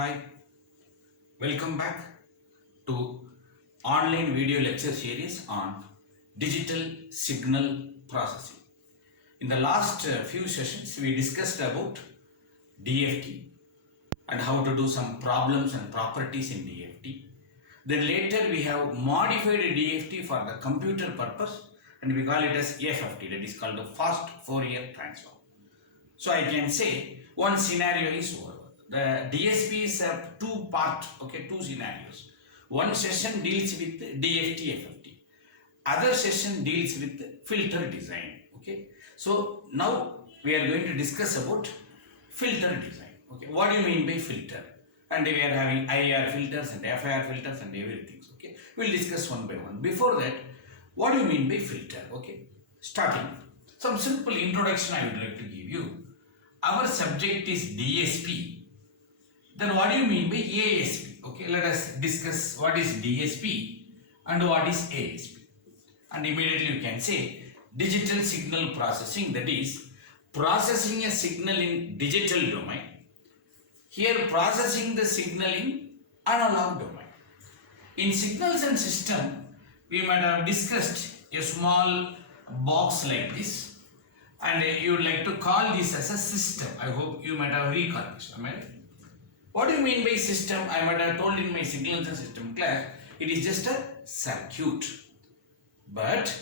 Hi, welcome back to online video lecture series on digital signal processing. In the last few sessions, we discussed about DFT and how to do some problems and properties in DFT. Then later we have modified DFT for the computer purpose and we call it as FFT, that is called the fast Fourier transform. So I can say one scenario is over. The DSP is a two scenarios. One session deals with DFT FFT. Other session deals with filter design. Okay. So now we are going to discuss about filter design. Okay. What do you mean by filter? And we are having IIR filters and FIR filters and everything. Okay. We'll discuss one by one. Before that, what do you mean by filter? Okay. Starting. Some simple introduction I would like to give you. Our subject is DSP. Then what do you mean by ASP? Okay, let us discuss what is DSP and what is ASP. And immediately you can say digital signal processing, that is processing a signal in digital domain. Here processing the signal in analog domain. In signals and system, we might have discussed a small box like this. And you would like to call this as a system. I hope you might have recalled this. Am I right? What do you mean by system? I might have told in my signals and system class, it is just a circuit. But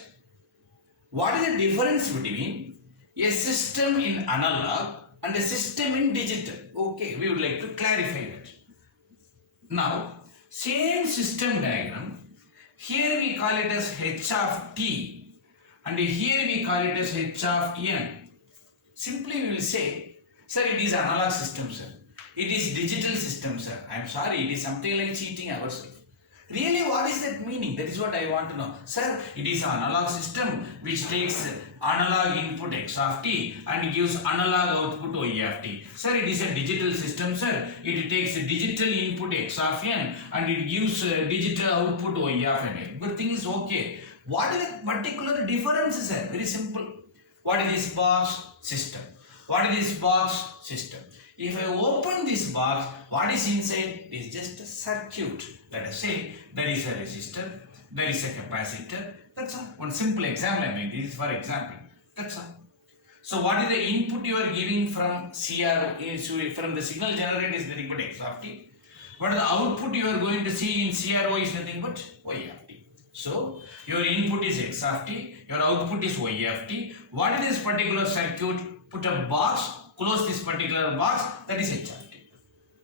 what is the difference between a system in analog and a system in digital? Okay, we would like to clarify that. Now, same system diagram. Here we call it as H of T and here we call it as H of N. Simply we will say, sir, it is analog system, sir. It is digital system, sir. I am sorry, it is something like cheating ourselves. Really, what is that meaning? That is what I want to know. Sir, it is an analog system which takes analog input X of t and gives analog output Y of t. Sir, it is a digital system, sir. It takes digital input X of n and it gives digital output Y of n. Everything is okay. What is the particular difference, sir? Very simple. What is this box? System. What is this box? System. If I open this box, what is inside? It is just a circuit. Let us say there is a resistor, there is a capacitor. That's all. One simple example I made. This is for example. That's all. So what is the input you are giving from CRO, from the signal generator is nothing but X of t. What is the output you are going to see in CRO is nothing but Y of t. So your input is X of t, your output is Y of t. What is this particular circuit? Put a box, close this particular box, that is H of t.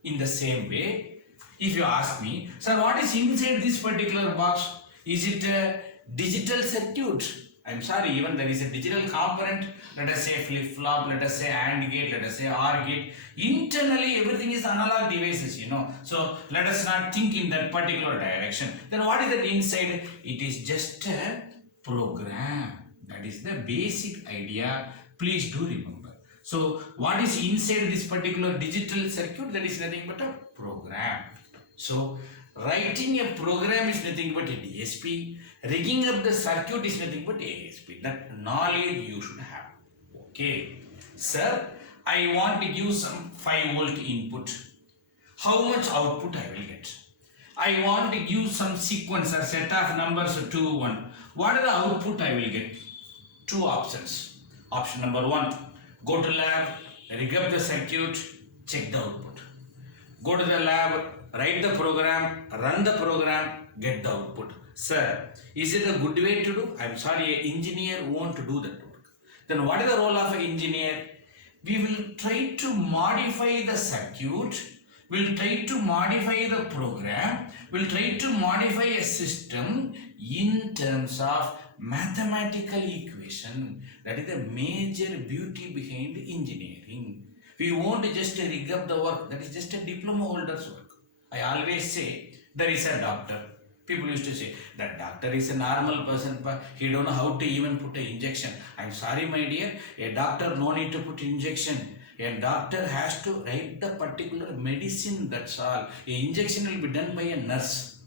In the same way, if you ask me, sir, what is inside this particular box? Is it a digital circuit? I am sorry, even there is a digital component, let us say flip-flop, let us say AND gate, let us say OR gate. Internally, everything is analog devices, So, let us not think in that particular direction. Then what is that inside? It is just a program. That is the basic idea. Please do remember. So, what is inside this particular digital circuit? That is nothing but a program. So, writing a program is nothing but a DSP. Rigging up the circuit is nothing but ASP. That knowledge you should have. Okay. Sir, I want to give some 5 volt input. How much output I will get? I want to give some sequence or set of numbers 2, 1. What are the output I will get? 2 options. Option number 1, go to lab, rig up the circuit, check the output. Go to the lab, write the program, run the program, get the output. Sir, is it a good way to do? I'm sorry, an engineer won't do that work. Then what is the role of an engineer? We will try to modify the circuit, we'll try to modify the program, we'll try to modify a system in terms of mathematical equation. That is the major beauty behind engineering. We won't just rig up the work. That is just a diploma holder's work. I always say there is a doctor. People used to say that doctor is a normal person, but he don't know how to even put an injection. I'm sorry, my dear. A doctor no need to put injection. A doctor has to write the particular medicine. That's all. A injection will be done by a nurse.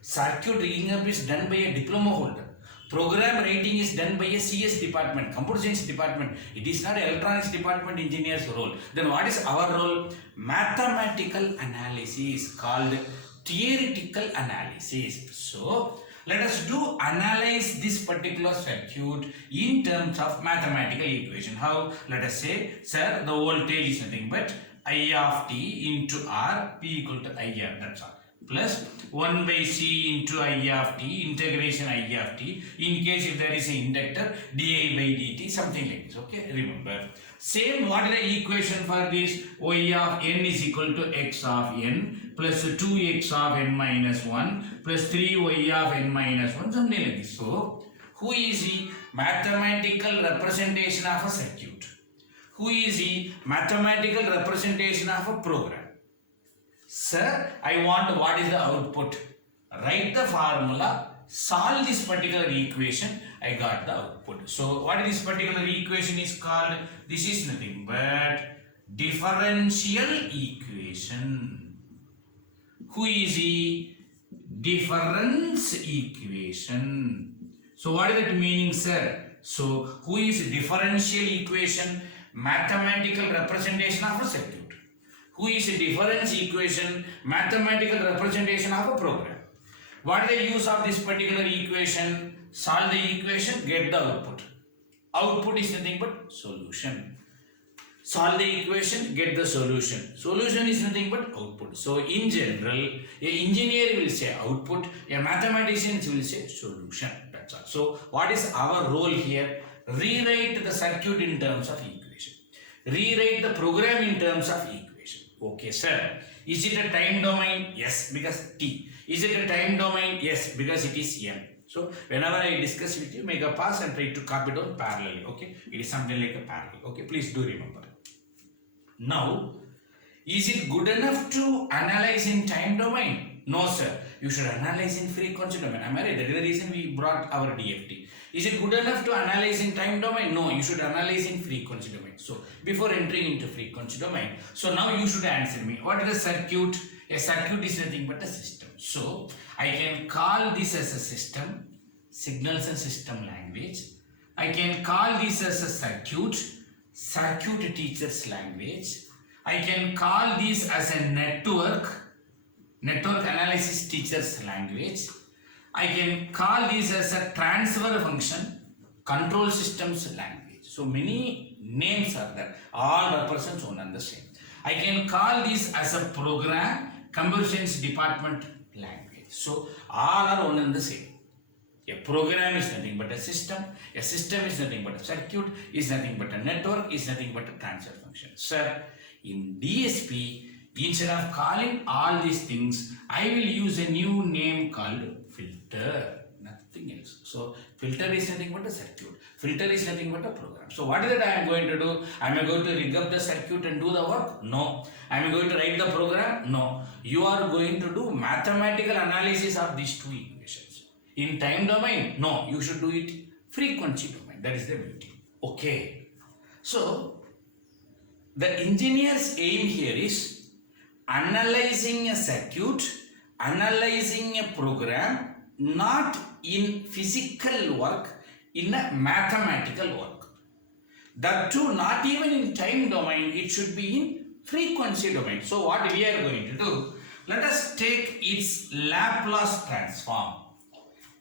Circuit rigging up is done by a diploma holder. Program writing is done by a CS department, computer science department. It is not electronics department engineer's role. Then what is our role? Mathematical analysis called theoretical analysis. So let us analyze this particular circuit in terms of mathematical equation. How? Let us say, sir, the voltage is nothing but I of t into R, P equal to IR, that's all. Plus 1 by C into I of t, integration I of t. In case if there is an inductor, di by dt, something like this. Okay, remember. Same, what is the equation for this? Y of n is equal to x of n plus 2x of n minus 1 plus 3y of n minus 1, something like this. So, who is the mathematical representation of a circuit? Who is the mathematical representation of a program? Sir, I want what is the output. Write the formula, solve this particular equation, I got the output. So, what is this particular equation is called? This is nothing but differential equation. Who is the difference equation? So, what is that meaning, sir? So, who is differential equation? Mathematical representation of a circuit. Who is a difference equation? Mathematical representation of a program. What is the use of this particular equation? Solve the equation, get the output. Output is nothing but solution. Solve the equation, get the solution. Solution is nothing but output. So in general, an engineer will say output, a mathematician will say solution. That's all. So what is our role here? Rewrite the circuit in terms of equation. Rewrite the program in terms of equation. Okay, sir. Is it a time domain? Yes, because T. Is it a time domain? Yes, because it is M. So, whenever I discuss with you, make a pass and try to copy down parallelly. Okay, it is something like a parallel. Okay, please do remember. Now, is it good enough to analyze in time domain? No, sir. You should analyze in frequency domain. Am I right? That is the reason we brought our DFT. Is it good enough to analyze in time domain? No, you should analyze in frequency domain. So, before entering into frequency domain, so now you should answer me. What is a circuit? A circuit is nothing but a system. So, I can call this as a system, signals and system language. I can call this as a circuit teacher's language. I can call this as a network analysis teacher's language. I can call this as a transfer function, control systems language. So many names are there, all represents one and the same. I can call this as a program, computer science department language. So all are one and the same. A program is nothing but a system is nothing but a circuit, is nothing but a network, is nothing but a transfer function. Sir, in DSP, instead of calling all these things, I will use a new name called filter, nothing else. So, filter is nothing but a circuit. Filter is nothing but a program. So, what is it I am going to do? Am I going to rig up the circuit and do the work? No. Am I going to write the program? No. You are going to do mathematical analysis of these two equations. In time domain? No. You should do it frequency domain. That is the beauty. Okay. So, the engineer's aim here is analyzing a circuit, analyzing a program, not in physical work, in a mathematical work. That too, not even in time domain, it should be in frequency domain. So what we are going to do, let us take its Laplace transform.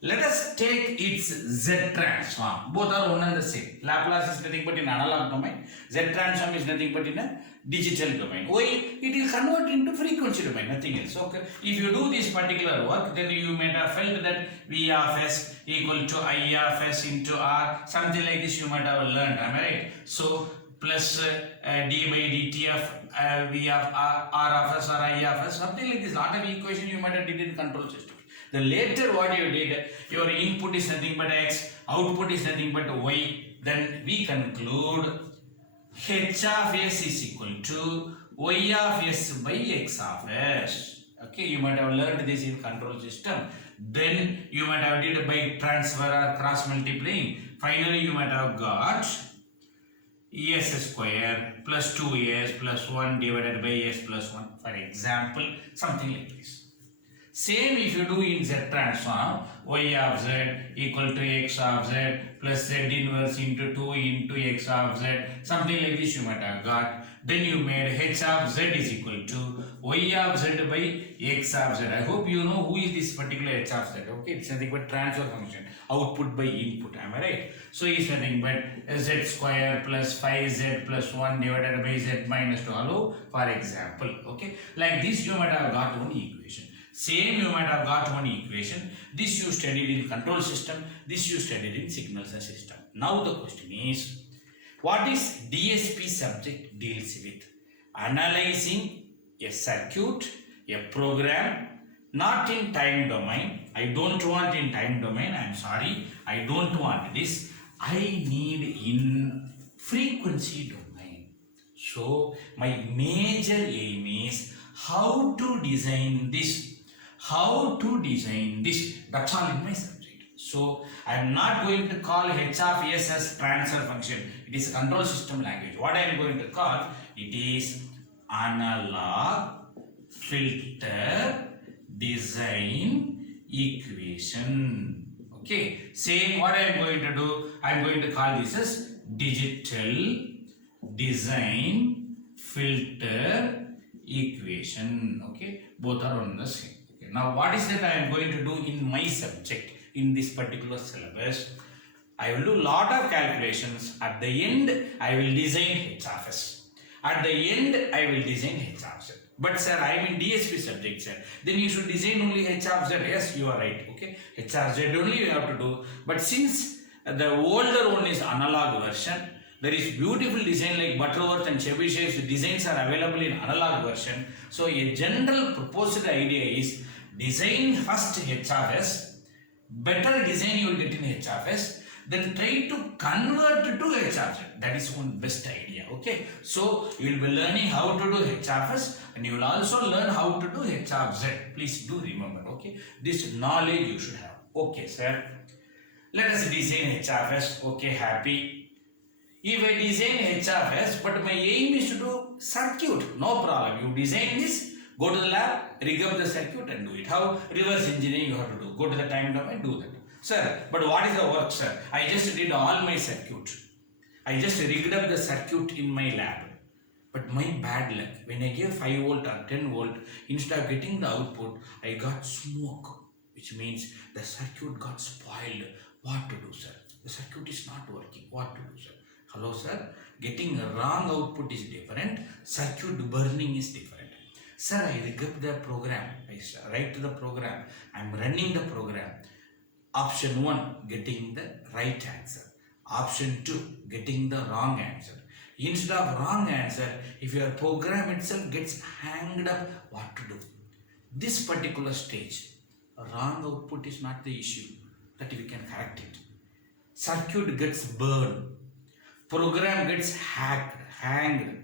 Let us take its Z transform. Both are one and the same. Laplace is nothing but in analog domain. Z transform is nothing but in a digital domain. Why? It will convert into frequency domain, nothing else. Okay. If you do this particular work, then you might have felt that V of S equal to I of S into R. Something like this you might have learned. Am I right? So, plus d by dt of V of R of S or I of S. Something like this. Lot of equation you might have did in control system. Then later what you did, your input is nothing but X, output is nothing but Y. Then we conclude H of S is equal to Y of S by X of S. Okay, you might have learned this in control system. Then you might have did by transfer or cross multiplying. Finally, you might have got S square plus 2S plus 1 divided by S plus 1. For example, something like this. Same if you do in Z transform, y of z equal to x of z plus z inverse into 2 into x of z, something like this you might have got. Then you made h of z is equal to y of z by x of z. I hope you know who is this particular h of z. Okay, it's nothing but transfer function, output by input. Am I right? So it's nothing but z square plus 5z plus 1 divided by z minus 2. Hello, for example. Okay, like this you might have got one equation. Same you might have got one equation. This you studied in control system. This you studied in signals system. Now the question is, what is DSP subject deals with? Analyzing a circuit, a program, not in time domain. I don't want in time domain. I am sorry. I don't want this. I need in frequency domain. So my major aim is how to design this. How to design this. That's all in my subject. So I am not going to call h of s as transfer function. It is a control system language. What I am going to call it is analog filter design equation. Okay. Same what I am going to do. I am going to call this as digital design filter equation. Okay. Both are on the same. Now, what is that I am going to do in my subject in this particular syllabus? I will do lot of calculations. At the end, I will design h of s. At the end, I will design h of z. But sir, I am in DSP subject, sir. Then you should design only h of z. Yes, you are right. Okay, h of z only you have to do. But since the older one is analog version, there is beautiful design like Butterworth and Chebyshev's designs are available in analog version. So a general proposed idea is design first h of s, better design you will get in h of s, then try to convert to h of z. That is one best idea. Okay, so you will be learning how to do h of s and you will also learn how to do h of z. Please do remember. Okay, this knowledge you should have. Okay, sir, let us design h of s. Okay, happy. If I design h of s, but my aim is to do circuit, no problem. You design this, go to the lab, rig up the circuit and do it. How? Reverse engineering you have to do. Go to the time domain, do that. Sir, but what is the work, sir? I just did all my circuit. I just rigged up the circuit in my lab. But my bad luck, when I gave 5 volt or 10 volt, instead of getting the output, I got smoke, which means the circuit got spoiled. What to do, sir? The circuit is not working. What to do, sir? Hello, sir. Getting a wrong output is different. Circuit burning is different. Sir, I rig up the program. I write the program. I am running the program. Option 1, getting the right answer. Option 2, getting the wrong answer. Instead of wrong answer, if your program itself gets hanged up, what to do? This particular stage, wrong output is not the issue. That we can correct it. Circuit gets burned. Program gets hacked, hanged.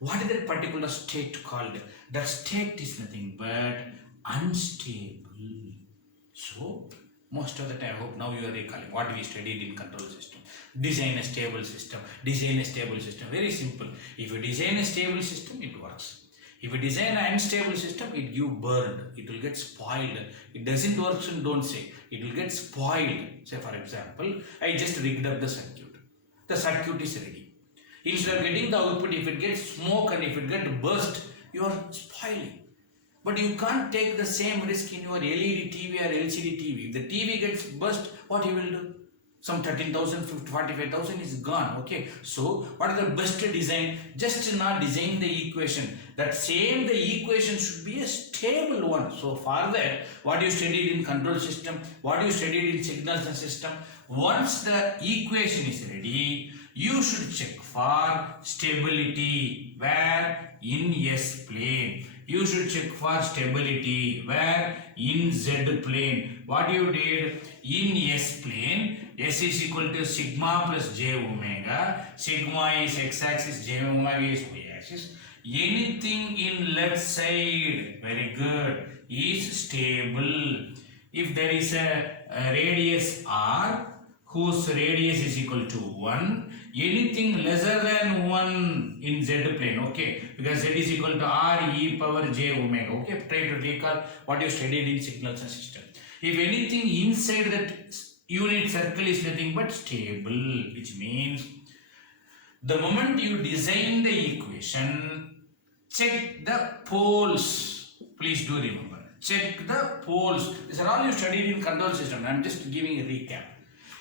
What is that particular state called? That state is nothing but unstable. So, most of the time, I hope now you are recalling what we studied in control system. Design a stable system. Design a stable system. Very simple. If you design a stable system, it works. If you design an unstable system, it you burned. It will get spoiled. It doesn't work, so don't say. It will get spoiled. Say for example, I just rigged up the circuit. The circuit is ready. Instead of getting the output, if it gets smoke and if it gets burst, you are spoiling. But you can't take the same risk in your LED TV or LCD TV. If the TV gets burst, what you will do? Some 13,000, 45,000 is gone. Okay. So, what is the best design? Just not design the equation. That same the equation should be a stable one. So, for that, what you studied in control system, what you studied in signals and system, once the equation is ready, you should check for stability. Where? In S plane. You should check for stability. Where? In Z plane. What you did? In S plane, S is equal to sigma plus j omega. Sigma is x-axis, j omega is y-axis. Anything in left side, very good, is stable. If there is a radius r whose radius is equal to 1, anything lesser than 1 in z plane, okay, because z is equal to r e power j omega, okay. Try to recall what you studied in signals and system. If anything inside that unit circle is nothing but stable, which means the moment you design the equation, check the poles. Please do remember, check the poles. These are all you studied in control system. I am just giving a recap.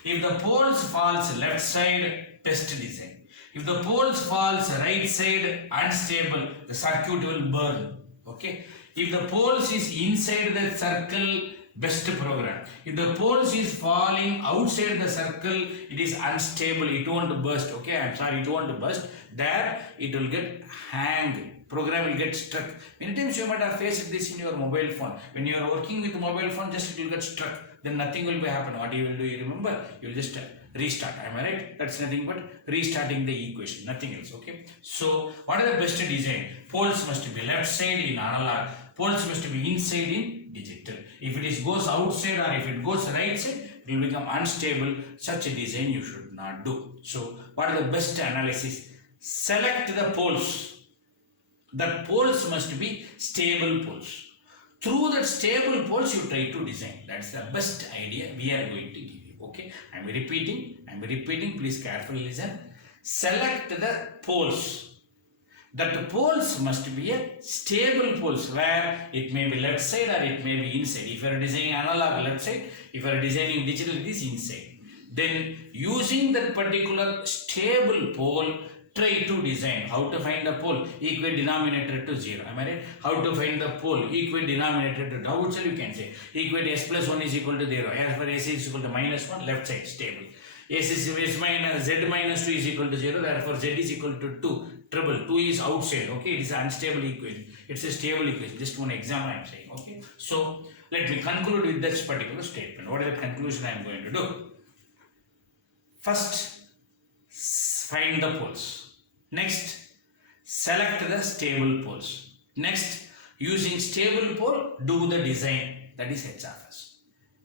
If the poles falls left side, best design. If the poles falls right side, unstable, the circuit will burn. Okay. If the poles is inside the circle, best program. If the poles is falling outside the circle, it is unstable. It won't burst. Okay, I'm sorry, it won't burst. There, it will get hang. Program will get stuck. Many times you might have faced this in your mobile phone. When you are working with mobile phone, just it will get stuck. Then nothing will be happen. What you will do, you remember? You will just restart. Am I right? That's nothing but restarting the equation. Nothing else. Okay. So, what is the best design? Poles must be left side in analog. Poles must be inside in digital. If it is goes outside or if it goes right side, it will become unstable. Such a design you should not do. So, what are the best analysis? Select the poles. The poles must be stable poles. Through that stable poles, you try to design. That's the best idea we are going to give you. Okay, I am repeating. Please carefully listen. Select the poles. That poles must be a stable poles where it may be left side or it may be inside. If you are designing analog, left side. If you are designing digital, it is inside. Then using that particular stable pole, try to design. How to find the pole? Equate denominator to 0. Am I right? How to find the pole? Equate denominator to outside you can say. Equate s plus 1 is equal to 0. As for s is equal to minus 1, left side stable. S minus z minus 2 is equal to 0. Therefore z is equal to 2. Triple 2 is outside. Okay, it is an unstable equation. It's a stable equation. Just one example I am saying. Okay. So let me conclude with this particular statement. What is the conclusion I am going to do? First, find the poles. Next, select the stable poles. Next, using stable pole, do the design, that is H of S.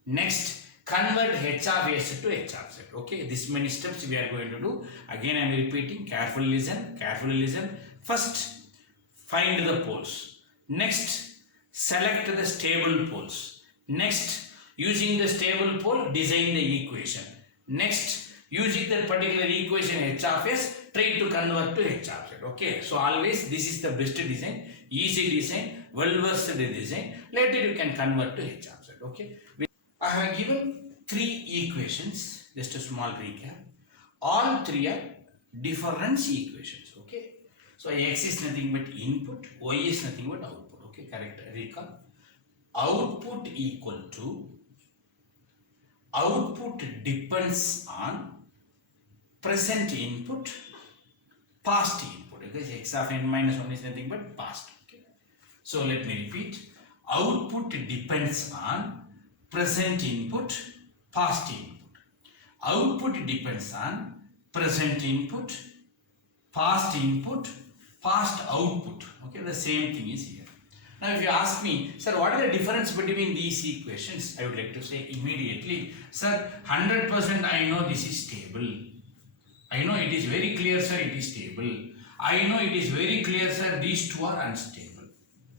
Next, convert H of S to H of Z. Okay, this many steps we are going to do. Again, I am repeating, carefully listen. First, find the poles. Next, select the stable poles. Next, using the stable pole, design the equation. Next, using that particular equation H of S, try to convert to H of Z. Okay, so always this is the best design, easy design, well versed design. Later you can convert to H of Z. Okay, I have given 3 equations. Just a small recap. All 3 are difference equations. Okay, so X is nothing but input, Y is nothing but output. Okay, correct. Recall. Output equal to, output depends on present input, past input, because x of n minus 1 is nothing but past. Okay. So let me repeat. Output depends on present input, past input. Output depends on present input, past output. Okay, the same thing is here. Now if you ask me, sir, what is the difference between these equations? I would like to say immediately, sir, 100% I know this is stable. I know it is very clear, sir, it is stable. I know it is very clear, sir, these two are unstable.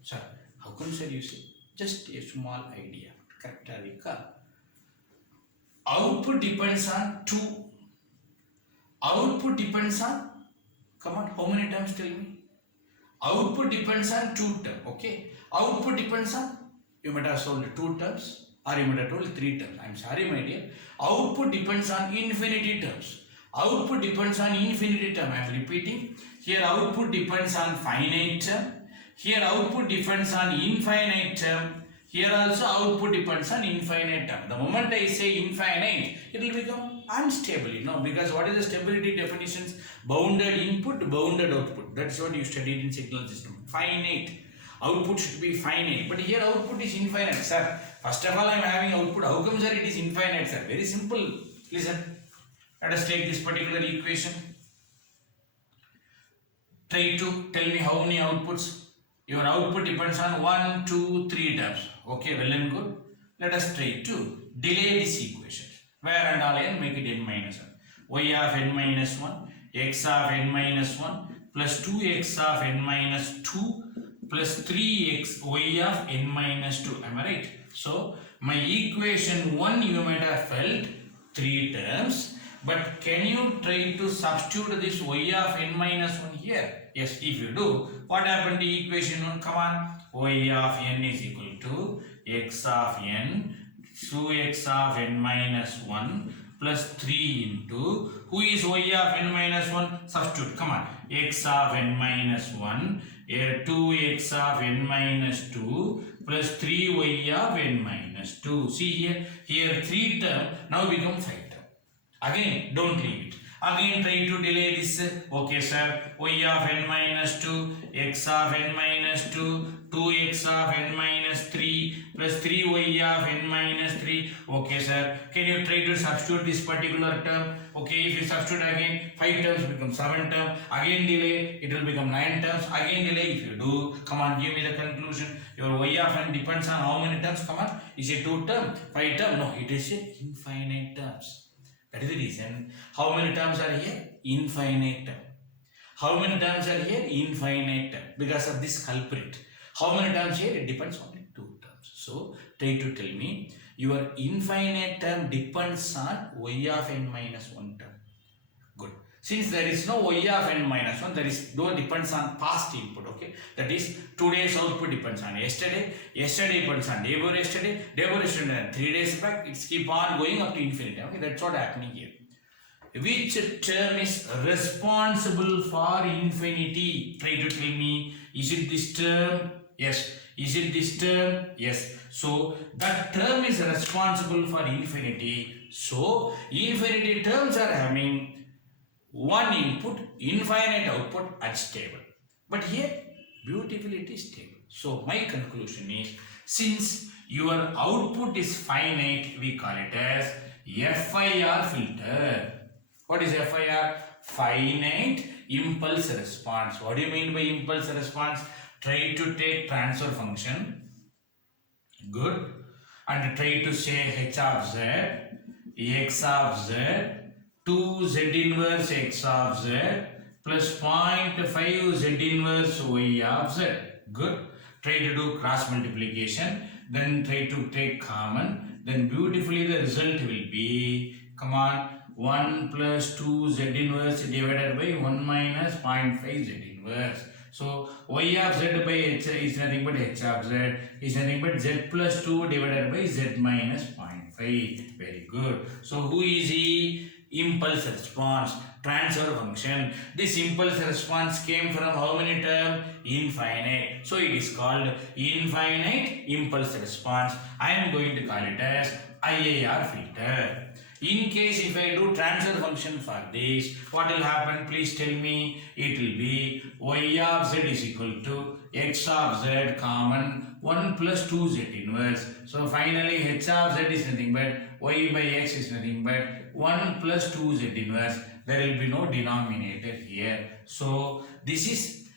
Sir, how come, sir, you say? Just a small idea. Correct, recall. Output depends on 2. Output depends on, come on, how many times tell me? Output depends on 2 terms, okay? Output depends on, you might have told 2 terms or you might have told 3 terms. I am sorry, my dear. Output depends on infinity terms. Output depends on infinity term. I am repeating. Here output depends on finite term. Here output depends on infinite term. Here also output depends on infinite term. The moment I say infinite, it will become unstable, you know, because what is the stability definitions? Bounded input, bounded output. That's what you studied in signal system. Finite. Output should be finite. But here output is infinite, sir. First of all, I am having output. How come, sir, it is infinite, sir? Very simple. Listen. Let us take this particular equation. Try to tell me how many outputs. Your output depends on 1, 2, 3 terms. Okay, well and good. Let us try to delay this equation. where and all n make it n minus 1. Y of n minus 1, x of n minus 1 plus 2x of n minus 2 plus 3x y of n minus 2. Am I right? So my equation 1 you might have felt 3 terms, but can you try to substitute this y of n minus 1 here? Yes, if you do, what happened to equation 1? Come on, y of n is equal to x of n 2x of n minus 1 plus 3 into, who is y of n minus 1? Substitute, come on, x of n minus 1, 2x of n minus 2 plus 3y of n minus 2. See here 3 term now become 5 term. Again, don't leave it. Again, try to delay this. Okay, sir. Y of n minus 2, x of n minus 2, 2x of n minus 3 plus 3y of n minus 3. Okay, sir. Can you try to substitute this particular term? Okay, if you substitute again, 5 terms become 7 terms. Again delay, it will become 9 terms. Again delay, if you do, come on, give me the conclusion. Your y of n depends on how many terms? Come on. Is it 2 term? 5 term? No, it is infinite terms. That is the reason. How many terms are here? Infinite term. How many terms are here? Infinite term. Because of this culprit. How many terms here? It depends on 2 terms. So, try to tell me your infinite term depends on y of n minus 1 term. Good. Since there is no y of n minus 1, there is no depends on past input. Okay. That is today's output depends on yesterday. Yesterday depends on day before yesterday. Day before yesterday. 3 days back. It's keep on going up to infinity. Okay. That's what happening here. Which term is responsible for infinity? Try to tell me. Is it this term? Yes. Is it this term? Yes. So that term is responsible for infinity. So infinity terms are having one input, infinite output, unstable. But here beautifully it is stable. So my conclusion is, since your output is finite, we call it as FIR filter. What is FIR? Finite impulse response. What do you mean by impulse response? Try to take transfer function. Good. And try to say h of z, x of z, 2z inverse x of z plus 0.5 z inverse y of z. Good. Try to do cross multiplication. Then try to take common. Then beautifully the result will be, come on, 1 plus 2 z inverse divided by 1 minus 0.5 z inverse. So y of z by h is nothing but h of z is nothing but z plus 2 divided by z minus 0.5. Very good. So who is he? Impulse response, transfer function. This impulse response came from how many terms? Infinite. So it is called infinite impulse response. I am going to call it as IIR filter. In case if I do transfer function for this, what will happen? Please tell me. It will be y of z is equal to x of z common 1 plus 2z inverse. So finally h of z is nothing but y by x is nothing but 1 plus 2z inverse. There will be no denominator here. So this is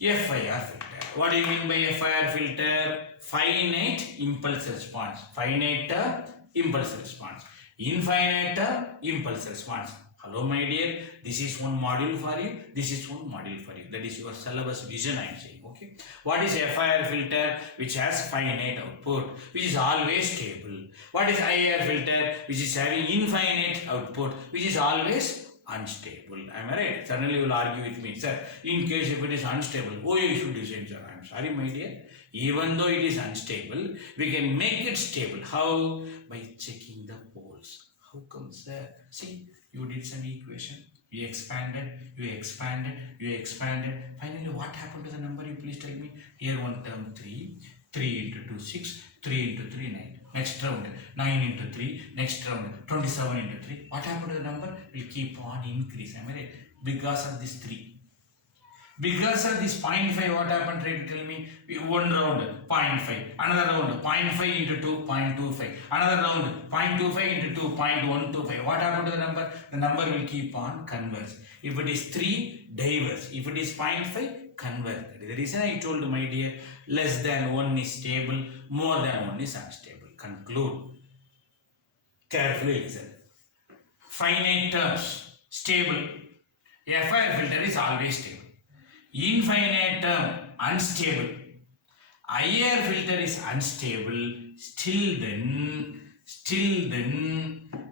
FIR filter. What do you mean by FIR filter? Finite impulse response. Finite impulse response. Infinite impulse response. Hello my dear, this is one module for you, this is one module for you. That is your syllabus vision I am saying. Okay. What is FIR filter? Which has finite output, which is always stable. What is IIR filter? Which is having infinite output, which is always unstable. Am I right? Suddenly you will argue with me, sir. In case if it is unstable, oh you should design, sir. I am sorry my dear. Even though it is unstable, we can make it stable. How? By checking the poles. How come, sir? See, you did some equation. You expanded, you expanded, you expanded. Finally, what happened to the number? You please tell me. Here one term 3. 3 into 2, 6. 3 into 3, 9. Next round, 9 into 3. Next round, 27 into 3. What happened to the number? Will keep on increase. Am I right? Because of this 3. Because of this 0.5, what happened? Try to tell me. One round, 0.5. Another round, 0.5 into 2, 0.25. Another round, 0.25 into 2, 0.125. What happened to the number? The number will keep on converge. If it is 3, diverge. If it is 0.5, converge. That is the reason I told my dear, less than 1 is stable, more than 1 is unstable. Conclude. Carefully listen. Finite terms, stable. FIR filter is always stable. Infinite term, unstable. IR filter is unstable. Still then,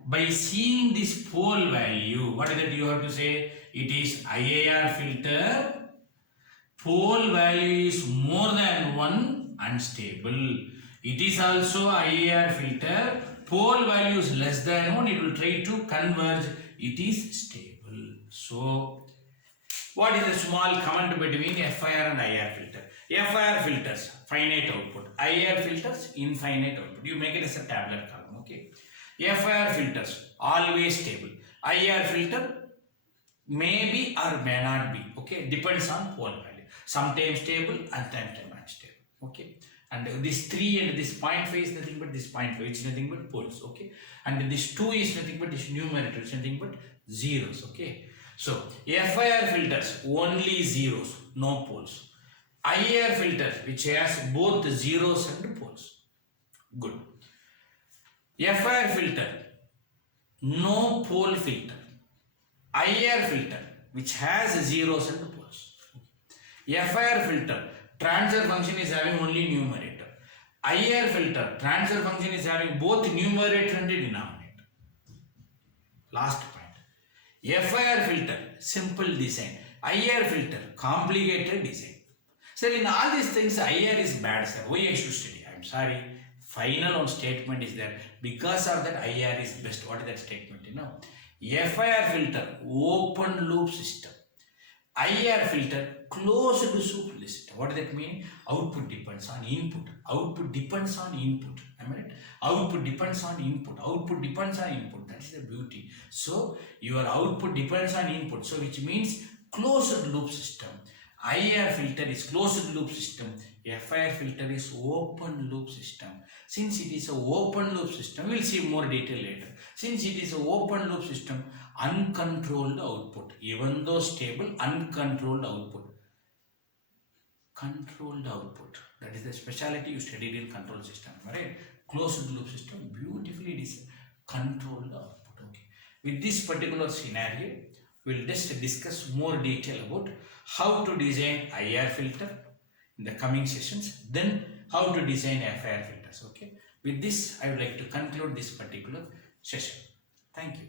by seeing this pole value, what is that you have to say? It is IIR filter. Pole value is more than 1, unstable. It is also IIR filter. Pole value is less than 1, it will try to converge. It is stable. So, what is the small comment between FIR and IR filter? FIR filters, finite output. IR filters, infinite output. You make it as a tabular column, okay? FIR filters, always stable. IR filter, may be or may not be, okay? Depends on pole value. Sometimes stable and sometimes unstable, okay? And this 3 and this 0.5 is nothing but this 0.5, it's nothing but poles, okay? And this 2 is nothing but this numerator, it's nothing but zeros, okay? So, FIR filters, only zeros, no poles. IR filter, which has both zeros and poles. Good. FIR filter, no pole filter. IR filter, which has zeros and poles. FIR filter, transfer function is having only numerator. IR filter, transfer function is having both numerator and denominator. Last point. FIR filter, simple design. IR filter, complicated design. Sir, in all these things, IR is bad, sir. Why I should study? I am sorry. Final on statement is there. Because of that, IR is best. What is that statement? You know, FIR filter, open loop system. IR filter, closed loop system. What does that mean? Output depends on input. Output depends on input. Am I right? Output depends on input. Output depends on input. That is the beauty. So, your output depends on input. So, which means closed loop system. IR filter is closed loop system. FIR filter is open loop system. Since it is an open loop system, we will see more detail later. Since it is an open loop system, uncontrolled output, even though stable, uncontrolled output. Controlled output. That is the specialty you studied in control system. Right? Closed loop system, beautifully it is controlled output. Okay. With this particular scenario, we will just discuss more detail about how to design IR filter in the coming sessions, then how to design FIR filters. Okay. With this, I would like to conclude this particular session. Thank you.